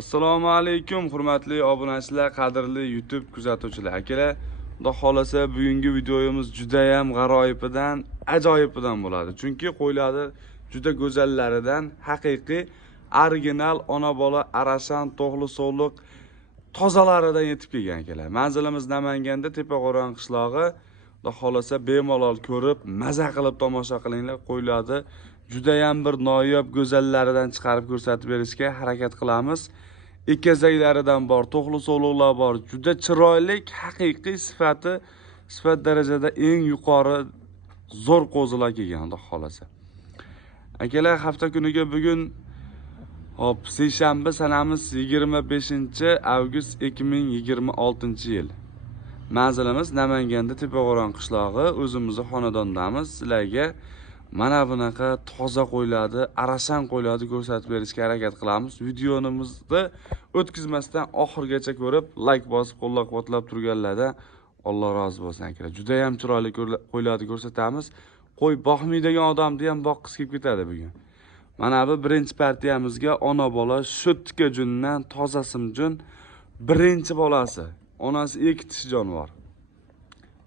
Assalomu alaykum hurmatli obunachilar, qadrli YouTube kuzatuvchilar. Akalar, xudo xolasa bugungi videomiz juda ham g'aroyibidan, ajoyibidan bo'ladi. Chunki qo'ylarni juda go'zallaridan haqiqiy original ona bola arashan to'g'li so'liq tozalaridan yetib kelgan akalar. Manzilimiz Namanganda Tepaqo'ron qishlog'i. Xudo xolasa bemalol ko'rib, maza qilib tomosha qilinglar. Qo'ylarni juda ham bir noyob go'zallaridan chiqarib ko'rsatib berishga harakat qilamiz. Ikkazaklaridan bor, to'g'li so'liqlar bor. Juda chiroyli, haqiqiy sifat darajada eng yuqori zo'r qo'zilar kelgan, xudo xolasa. Akalar, hafta kuniga bugun seshanba sanamiz 25-avgust 2026-yil. Manzilimiz Namanganda Tepaqo'ron qishlog'i, o'zimizning xonadondamiz. Sizlarga mana bunaqa toza qo'ylarni, arashan qo'ylarni ko'rsatib berishga harakat qilamiz. Videomizni o'tkazmasdan oxirgacha ko'rib, like bosib, qo'llab-quvvatlab turganlardan Alloh rozi bo'lsin akalar. Juda ham chiroyli qo'ylarni ko'rsatamiz. Qo'y boqmaydigan odamni ham boqqisi kelib ketadi bugun. Mana bu birinchi partiyamizga ona bola sho'tka jundan toza simjun birinchi bolasi. Onasi ikkitish jonivor.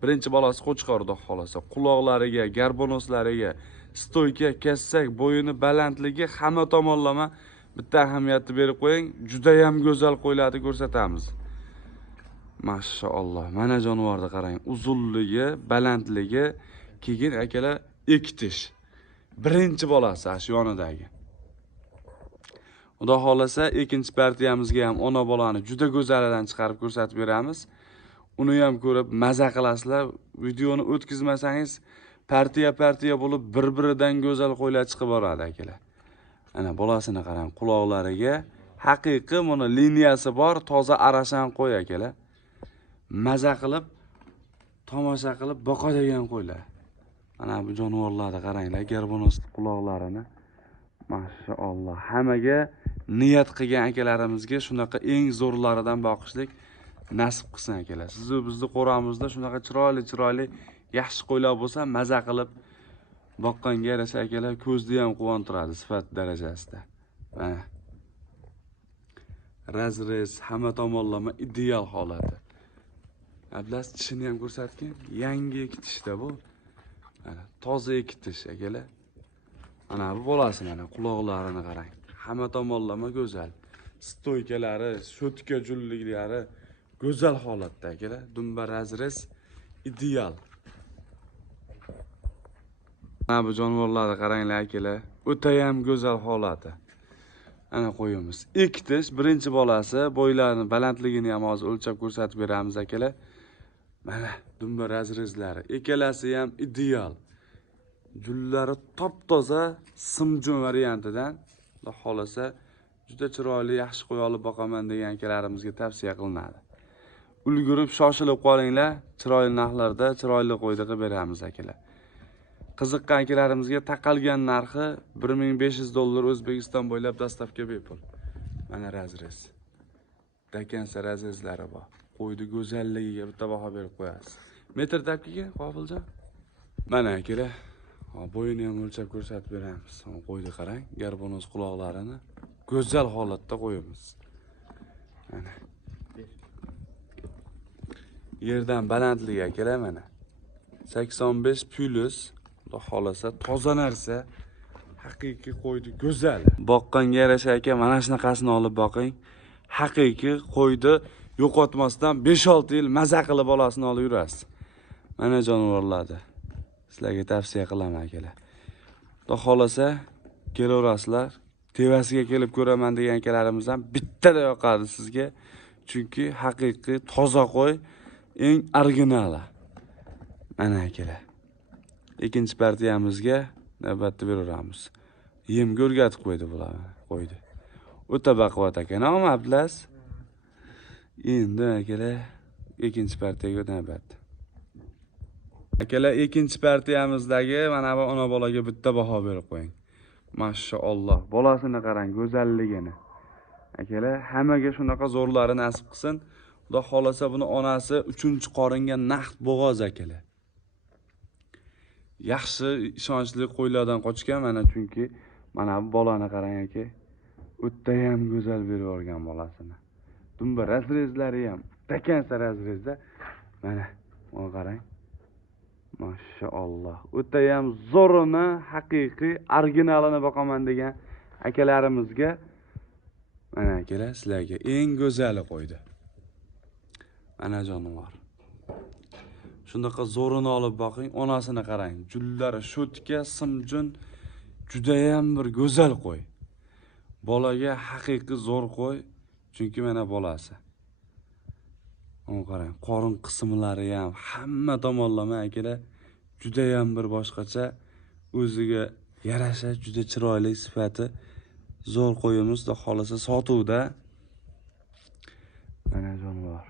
Birinchi bolasi qo'chqor, xudo xolasa. Quloqlariga, garbonoslariga, stoyka, kassak, bo'yini balandligi hamma tomonlama bitta ahamiyatni berib qo'ying. Juda ham go'zal qo'ylarni ko'rsatamiz. Mashaalloh. Mana jonivorni qarang. Uzunligi, balandligi, keyin akalar ikkitish. Birinchi bolasi shu yonidagi. Xudo xolasa ikkinchi partiyamizga ham ona bolani juda go'zalidan chiqarib ko'rsatib beramiz. Uni ham ko'rib maza qilasizlar. Videoni o'tkazmasangiz partiya bo'lib bir-biridan go'zal qo'ylar chiqib boradi akalar. Ana bolasini qarang, quloqlariga haqiqiy mana liniyasi bor, toza arashan qo'y akalar. Maza qilib tomosha qilib boqadigan qo'ylar. Mana bu jonivorlarni qaranglar, garbonos quloqlarini. Mashaalloh. Hammaga niyat qilgan akalarimizga shunaqa eng zo'rlaridan boqishlik nasib qilsin akalar. Sizni bizni qo'ramizda shunaqa chiroyli yaxshi qo'ylar bo'lsa, maza qilib boqqanga yarasha akalar ko'zni ham quvontiradi sifat darajasida. Mana razrez hamma tomonlama ideal holati. Ablas tishini ham ko'rsatgan, yangi ikkitishda bu. Mana toza ikkitish akalar. Mana bu bolasi, mana quloqlarini qarang. Hamma tomonlama go'zal. Stoykalari, sho'tka julliklari go'zal holatda akalar. Dumba razrez ideal. Mana bu jonivorlarni qaranglar akalar. O'ta ham go'zal holati. Ana qo'yimiz. Ikkitish birinchi bolasi, bo'ylarini, balandligini ham hozir o'lchab ko'rsatib beramiz akalar. Mana dumba razrezlari. Ikkalasi ham ideal. Jullari top-toza simjun variantidan. Xudo xolasa juda chiroyli, yaxshi qo'y olib boqaman degan akalarimizga tavsiya qilinadi. Ulgurib shoshilib qolinglar, chiroyli narxlarda chiroyli qo'yni qilib beramiz akalar. Qiziqqan akalarimizga taqalgan narxi $1500 O'zbekiston bo'ylab dastavka bepul. Mana razrez. Dakansa razrezlari bor. Qo'yni go'zalligiga bitta baho berib qo'yasiz. Metr tapkiga Qofiljon. Mana akalar, bo'yini ham o'lchab ko'rsatib beramiz. Qo'yni qarang, garbonos quloqlarini go'zal holatda qo'yamiz. Mana. Yerdan balandligi akalar mana 85 plus. Xudo xolasa toza narsa, haqiqiy qo'yni go'zal. Boqqanga yarasha aka, mana shunaqasini olib boqing. Haqiqiy qo'yni yo'qotmasdan 5-6 yil maza qilib bolasini olib yurasiz. Mana jonivorlarni sizlarga tavsiya qilaman akalar. Xudo xolasa kelaverasizlar. Tevasiga kelib ko'raman degan akalarimizdan bittada yoqadi sizga. Chunki haqiqiy toza qo'y eng originali. Mana akalar. Ikkinchi partiyamizga navbatda beraveramiz. Yemga o'rgatib qo'ydi bular, qo'ydi. O'ta baquvvat ekan, nima Abdulaziz? Endi akalar ikkinchi partiyaga navbat. Akalar, ikkinchi partiyamizdagi mana bu ona bolaga bitta baho berib qo'ying. Mashaalloh. Bolasini qarang, go'zalligini. Akalar, hammaga shunaqa zo'rlari nasib qilsin. Xudo xolasa buni onasi 3-qoringa naqd bo'g'oz akalar. Yaxshi ishonchli qo'ylardan qochgan mana, chunki mana bu bolani qarang aka. o'tda ham go'zal berib yuborgan bolasini. Dumba razrezlari ham takansa razrezda. Mana, buni qarang. Mashalloh. O'tda ham zo'rini, haqiqiy, originalini boqaman degan akalarimizga mana akalar sizlarga eng go'zali qo'ydi. Mana jonivor. Shunaqa zo'rini olib boqing, onasini qarang. Jullari sho'tka, simjun, juda ham bir go'zal qo'y. Bolaga haqiqiy zo'r qo'y, chunki mana bolasi. Onu qarang, qorin qismlari ham hamma tomonlama akalar juda ham bir boshqacha, o'ziga yarasha, juda chiroyli sifati zo'r qo'yimiz, xudo xolasa sotuvda. Mana jonivor.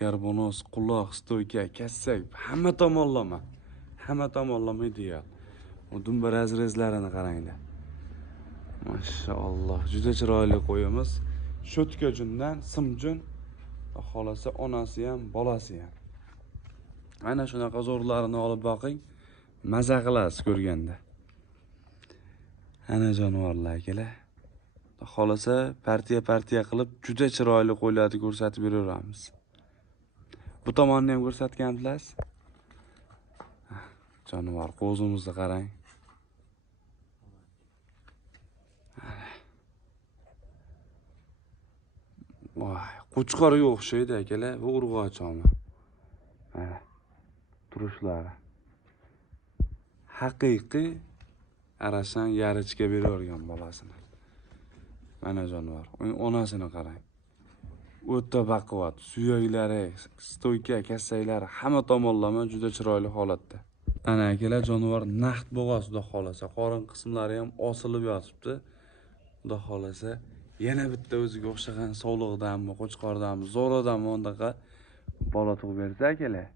Garbonoz, quloq, stoyka, kassak, hamma tomonlama ideal. O dumba razrezlarini qaranglar. Mashalloh, juda chiroyli qo'yimiz. Sho'tka jundan, simjun, xolasi onasi ham, bolasi ham. Mana shunaqa zo'rlarini olib boqing, maza qilasiz ko'rganda. Ana jonivorlar akalar. Xolasa partiya qilib juda chiroyli qo'ylarni ko'rsatib beraveramiz. Bu tomonni ham ko'rsatganmiz. Jonivor qo'zimizni qarang. Voy, qo'chqorga o'xshaydi akalar, bu urg'ochimi. Mana turishlari. Haqiqiy arashan yarichga beravergan bolasini. Mana jonivor, onasini qarang. O'ta baquvvat, suyaklari, stoyka, kassaklari hamma tomonlama juda chiroyli holatda. Ana akalar jonivor naqd bo'g'oz, xudo xolasa, qorin qismlari ham osilib yotibdi. Xudo xolasa, yana bitta o'ziga o'xshagan sog'liqdanmi, qo'chqordanmi, zo'ridanmi undaqa bola tug'ib bersa akalar.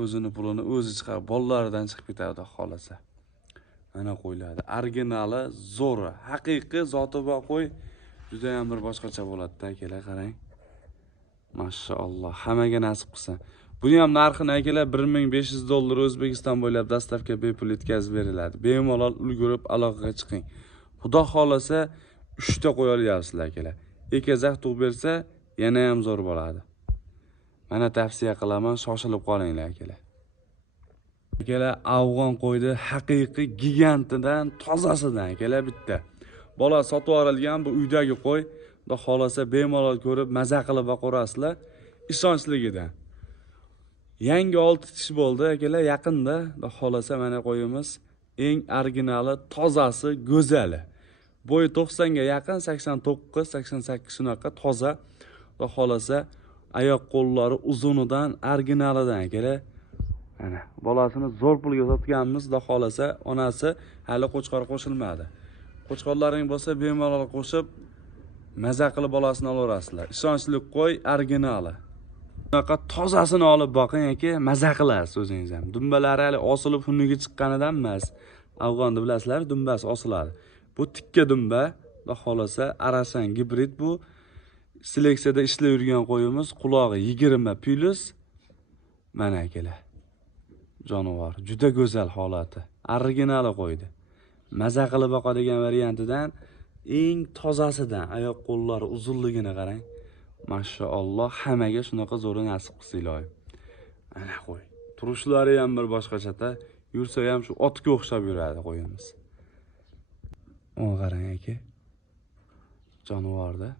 O'zini pulini o'zi chiqarib, bolalaridan chiqib ketadi, xudo xolasa. Mana qo'yiladi. Originali, zo'ri, haqiqiy zoti bor qo'y juda ham bir boshqacha bo'ladi-da akalar, qarang. Mashalloh, hammaga nasib qilsin. Buni ham narxini akalar $1500 O'zbekiston bo'ylab dastavka bepul yetkazib beriladi. Bemalol ulgurib aloqaga chiqing. Xudo xolasa 3 ta qo'y olyapsizlar akalar. Ekazaq tug'ib bersa, yana ham zo'r bo'ladi. Mana tavsiya qilaman, shoshilib qolinglar akalar. Akalar, afg'on qo'ydi haqiqiy gigantidan, tozasidan akalar bitta. Bola sotib yuborilgan bu uydagi qo'y, xudo xolasa bemalol ko'rib, maza qilib boqarasizlar, ishonchligidan. Yangi 6 tish bo'ldi akalar, yaqinda, xudo xolasa mana qo'yimiz eng originali, tozasi, go'zali. Bo'yi 90 ga yaqin, 89, 88 shunaqa toza. Xudo xolasa oyoq qo'llari uzunidan, originalidan akalar. Mana bolasini zo'r pulga sotganmiz, xudo xolasa onasi hali qo'chqor qo'shilmadi. Qo'chqorlaring bo'lsa bemalol qo'shib maza qilib bolasini olaverasizlar. Ishonchli qo'y, originali. Bunaqa tozasini olib boqing aka, maza qilasiz o'zingiz ham. Dumbalari hali osilib xunniga chiqqanidan emas. Afg'onni bilasizlar, dumbasi osiladi. Bu tikka dumba, xudo xolasa arashan gibrid bu. Seleksiyada ishlab yurgan qo'yimiz, qulog'i 20+. Mana akalar. Jonivor, juda go'zal holati. Originali qo'ydi. Maza qilib boqadigan variantidan eng tozasidan, oyoq qo'llari uzunligini qarang. Mashalloh, hammaga shunaqa zo'ri nasib qilsin iloyim. Mana qo'y. Turishlari ham bir boshqacha-da, yursa ham shu otga o'xshab yuradi qo'yimiz. Ona qarang aka. Jonivorda.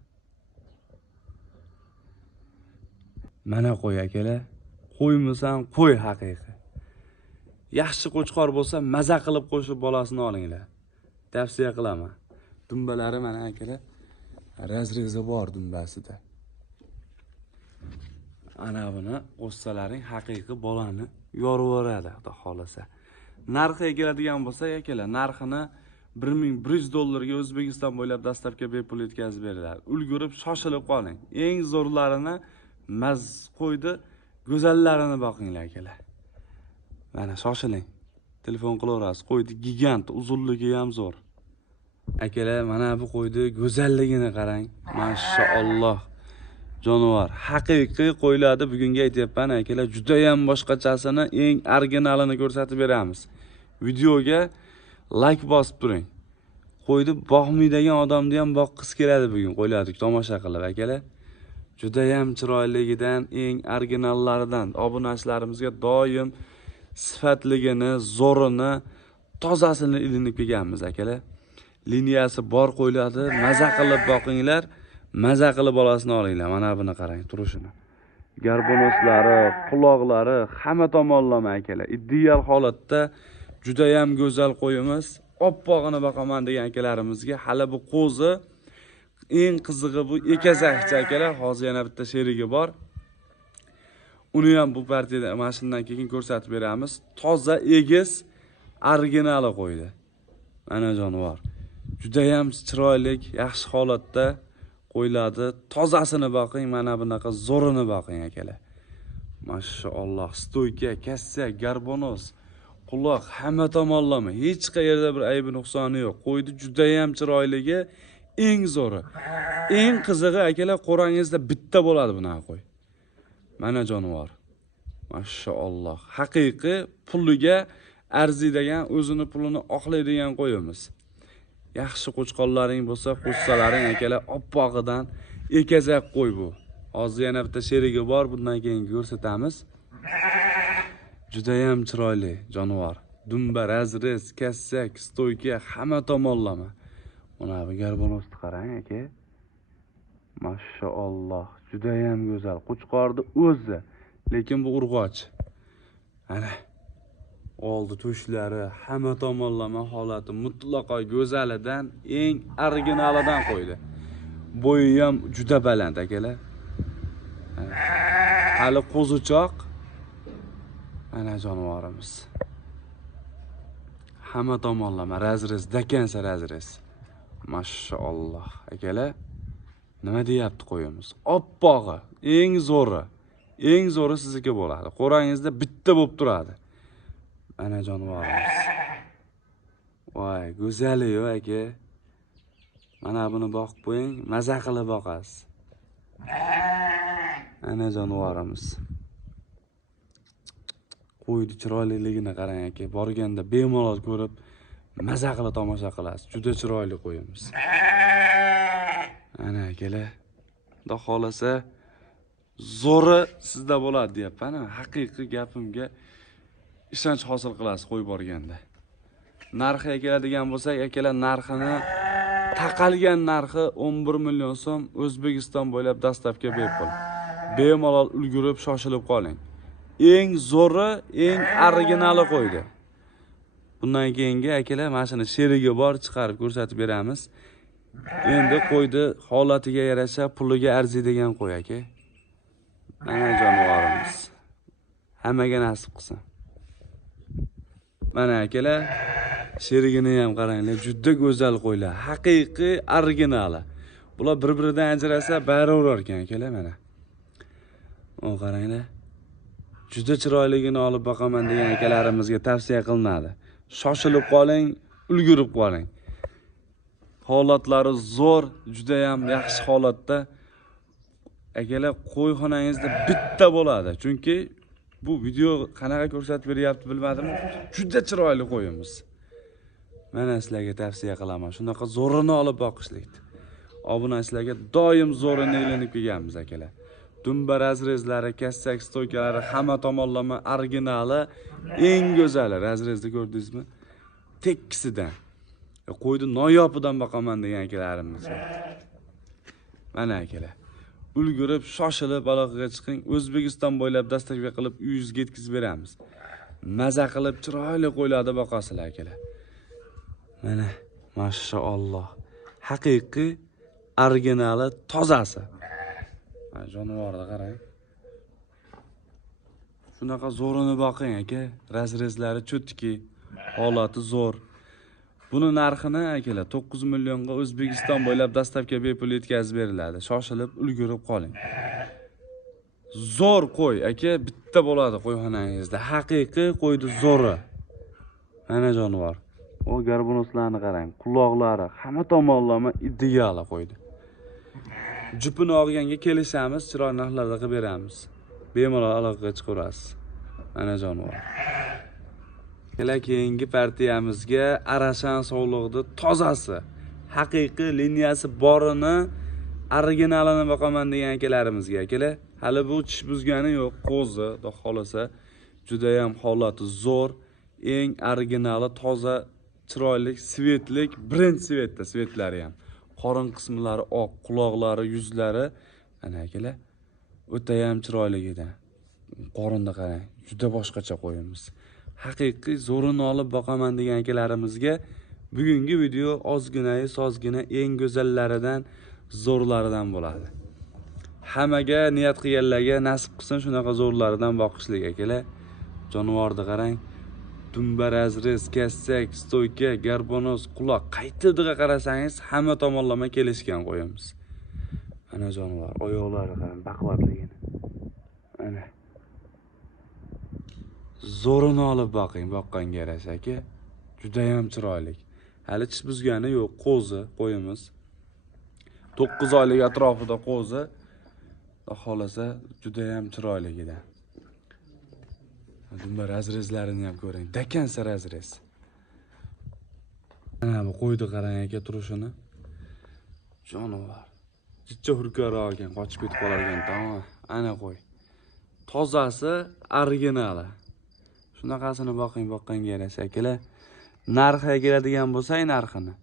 Mana qo'y akalar. Qo'yimiz ham qo'y haqiqiy. Yaxshi qo'chqor bo'lsa, maza qilib qo'shib bolasini olinglar. Tavsiya qilaman. Dumbalari mana akalar, razrezi bor dumbasida. Ana buni qo'ssalaring haqiqiy bolani yorib-yoradi, xudo xolasa. Narxiga keladigan bo'lsa, akalar, narxini $1100 ga O'zbekiston bo'ylab dastavka bepul yetkazib beriladi. Ulgurib, shoshilib qoling. Eng zo'rlarini maz qo'ydi, go'zallarini boqinglar akalar. Mana shoshiling. Telefon qilaverasiz. Qo'ydi gigant, uzunligi ham zo'r. Akalar, mana bu qo'ydi go'zalligini qarang. Mashalloh. Jonivor, haqiqiy qo'ylarni bugunga aytyapman akalar, juda ham boshqachasini, eng originalini ko'rsatib beramiz. Videoga like bosib turing. Qo'yni boqmaydigan odamni ham boqqisi keladi bugun qo'ylarni tomosha qilib akalar. Juda ham chiroyligidan, eng originallaridan obunachilarimizga doim sifatligini, zo'rini, tozasini ilinib kelganmiz akalar. Liniyasi bor qo'ylarni maza qilib boqinglar, maza qilib bolasini olinglar. Mana buni qarang turishini. Garbonoslari, quloqlari hamma tomonlama akalar. Ideal holatda juda ham go'zal qo'yimiz. Oppog'ini boqaman degan akalarimizga hali bu qo'zi eng qizig'i bu ekazakchi akalar. Hozir yana bitta sherigi bor. Uni ham bu partiyada mashindan keyin ko'rsatib beramiz. Toza, egiz, originali qo'ydi. Mana jonivor. Juda ham chiroyli, yaxshi holatda qo'yiladi. Tozasini boqing, mana bunaqa zo'rini boqing akalar. Mashalloh, stoyka, kassa, garbonos, quloq hamma tomonlama, hech qayerda bir aybi nuqsoni yo'q. Qo'ydi juda ham chiroyligi, eng zo'ri. Eng qizig'i akalar, qo'rangizda bitta bo'ladi bunaqa qo'y. Mana jonivor. Mashalloh, haqiqiy puliga arziydigan, o'zini pulini oqlaydigan qo'yimiz. Yaxshi qo'chqonlaring bo'lsa, qo'shsalaring akalar oppog'idan ekazak qo'y bu. Hozir yana bitta sherigi bor, bundan keyin ko'rsatamiz. Juda ham chiroyli jonivor. Dumba, razrez, kassak, stoyka hamma tomonlama. Mana bu garbonosni qarang aka. Mashalloh, juda ham go'zal. Qo'chqorni o'zi, lekin bu urg'och. Ana oldi to'shlari hamma tomonlama holati mutlaqo go'zalidan, eng originalidan qo'ydi. Bo'yi ham juda baland akalar. Hali qo'zichoq. Ana jonivorimiz. Hamma tomonlama razrez, dakansa razrez. Mashalloh akalar. Nima deyapti qo'yimiz? Oppog'i, eng zo'ri. Eng zo'ri sizniki bo'ladi. Qo'rangizda bitta bo'lib turadi. Ana jonivorimiz. Voy, go'zali-yu aka. Mana buni boqib qo'ying, maza qilib boqasiz. Ana jonivorimiz. Qo'yni chiroyliligini qarang aka. Borganda bemalol ko'rib, maza qilib tomosha qilasiz. Juda chiroyli qo'yimiz. Ana akalar. Xudo xolasa zo'ri sizda bo'ladi deyapman. Haqiqiy gapimga ishonch hosil qilasiz qo'y borganda. Narxiga keladigan bo'lsak, akalar narxini taqalgan narxi 11 million so'm O'zbekiston bo'ylab dastavka bepul. Bemalol ulgurib shoshilib qoling. Eng zo'ri, eng originali qo'ydi. Bundan keyingi akalar mashina sherigi bor, chiqarib ko'rsatib beramiz. Endi qo'ydi holatiga yarasha puliga arziydigan qo'y aka. Mana jonivorimiz. Hammaga nasib qilsin. Mana akalar, sherigini ham qaranglar, juda go'zal qo'ylar, haqiqiy originali. Bular bir-biridan ajrasa baravar ekan akalar mana. O qaranglar. Juda chiroyligini olib boqaman degan akalarimizga tavsiya qilinadi. Shoshilib qoling, ulgurib qoling. Holatlari zo'r, juda ham yaxshi holatda. Akalar, qo'yxonangizda bitta bo'ladi. Chunki bu video qanaqa ko'rsatib beryapti bilmadim. Juda chiroyli qo'yimiz. Mana sizlarga tavsiya qilaman. Shunaqa zo'rini olib boqishlikni. Obunachilarga doim zo'rini ilinib kelganmiz akalar. Dumba razrezlari, kassak stoykalari hamma tomonlama originali, eng go'zali. Razrezni ko'rdingizmi? Tekkisidan. Qo'ydi noyopidan boqaman degan akalarimiz. Mana akalar. Ulgurib, shoshilib aloqaga chiqing. O'zbekiston bo'ylab dastavka qilib uyingizga yetkazib beramiz. Maza qilib chiroyli qo'ylarni boqasizlar akalar. Mana, mashalloh. Haqiqiy originali, tozasi. Mana jonivorni qarang. Shunaqa zo'rini boqing aka. Razrezlari cho'tki, holati zo'r. Buni narxini akalar 9 millionga O'zbekiston bo'ylab dastavka bepul yetkazib beriladi. Shoshilib ulgurib qoling. Zo'r qo'y aka, bitta bo'ladi qo'yxonangizda. Haqiqiy qo'ydi zo'ri. Mana jonivor. O garbonoslarni qarang, quloqlari hamma tomonlama ideal qo'ydi. Jupini olganga kelishamiz, chiroyli narxlarda qilib beramiz. Bemalol aloqaga chiqarasiz. Mana jonivor. Kela keyingi partiyamizga Arashan sog'lig'ida tozasi, haqiqiy liniyasi borini, originalini boqaman degan akalarimizga. Akala, hali bu tish buzgani yo'q, qo'zi, xudo xolasa, juda ham holati zo'r, eng originali, toza, chiroyli, svetlik, birinchi svetda svetlari ham. Qorin qismlari oq, quloqlari, yuzlari, ana akala, o'ta ham chiroyli edi. Qorinni qarang, juda boshqacha qo'yamiz. Haqiqiy zo'rini olib boqaman degan akalarimizga bugungi video sozgina eng go'zallaridan, zo'rlaridan bo'ladi. Hammaga niyat qilganlarga nasib qilsin shunaqa zo'rlaridan boqishlik akalar. Jonivorni qarang. Dumba, razrez, kassak, stoyka, garbonoz, quloq, qaytidiga qarasangiz hamma tomonlama kelishgan qo'yamiz. Ana jonivor, oyoqlari qarang, baquvvatligini. Ana. Zo'rini olib boqqanga yarasha aka. Juda ham chiroyli. Hali tish buzgani yo'q, qo'zi qo'yimiz. 9 oylik atrofida qo'zi. Xohlasa juda ham chiroyli edi. Dumba razrezlarini ham ko'ring. Dakansa razrez. Mana bu qo'ydi qarang aka turishini. Jonivor. Jichcha hurkaroq ekan, qochib ketib qolar ekan, tamom. Ana qo'y. Tozasi, originali. Shunaqasini boqqanga yarasha akalar. Narxiga keladigan bo'lsak, narxini.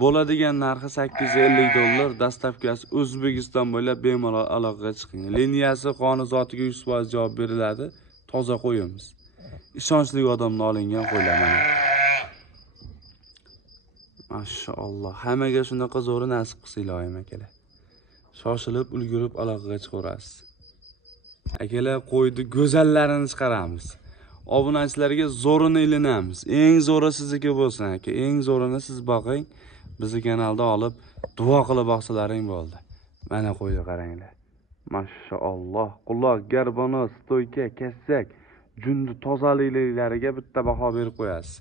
Bo'ladigan narxi $850. Dastavkasi O'zbekiston bo'ylab bemalol aloqaga chiqing. Liniyasi qoni zotiga 100% javob beriladi. Toza qo'yamiz. Ishonchli odamdan olingan qo'ylar mana. Mashalloh. Hammaga shunaqa zo'ri nasib qilsin ilohim akalar. Shoshilib, ulgurib aloqaga chiqarasiz. Akalar, qo'ydi go'zallarini chiqaramiz. Obunachilarga zo'rini ilinamiz. Eng zo'ri sizniki bo'lsin aka. Eng zo'rini siz boqing. Bizni kanalda olib duo qilib boqsalaring bo'ldi. Mana qo'ydi qaranglar. Mashalloh. Quloq, garbonoz, stoyka, kassak, jundi tozaliklariga bitta baho berib qo'yasiz.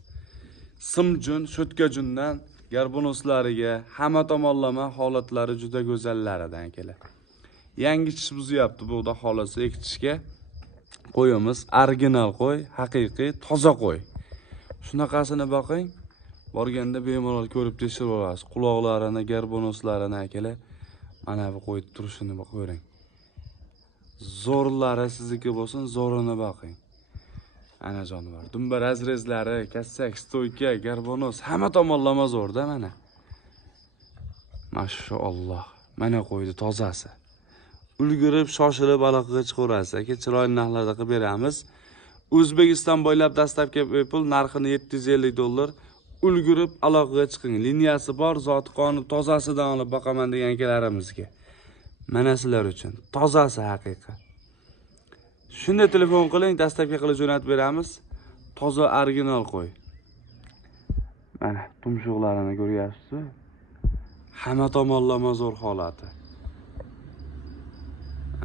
Simjun, sho'tkajundan garbonozlariga hamma tomonlama holatlari juda go'zallaridan akalar. Yangi tish buzyapti bu da xolasi ek tishga. Qo'yimiz original qo'y, haqiqiy toza qo'y. Shunaqasini boqing. Borganda bemalol ko'rib tekshirib olasiz. Quloqlarini, garbonozlarini akalar. Mana bu qo'y turishini ko'ring. Zo'rlari sizniki bo'lsin, zo'rini boqing. Ana jonivor. Dumba razrezlari, kassak, stoyka, garbonoz hamma tomonlama zo'rda mana. Mashalloh. Mana qo'ydi tozasi. Ulgurib, shoshilib aloqaga chiqarasiz aka. Chiroyli narxlarda qilib beramiz. O'zbekiston bo'ylab dastavka bepul, narxini $750. Ulgurib aloqaga chiqing. Liniyasi bor, zoti qoni tozasidan olib boqaman degan akalarimizga. Mana sizlar uchun tozasi haqiqiy. Shunda telefon qiling, dastavka qilib jo'natib beramiz. Toza original qo'y. Mana tumshuqlarini ko'ryapsizmi? Hamma tomonlama zo'r holati.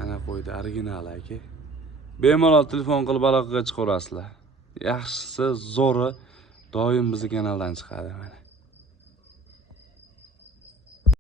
Ana qo'ydi original aka. Bemalol telefon qilib aloqaga chiqarasizlar. Yaxshisi zo'ri doim bizning kanaldan chiqadi mana.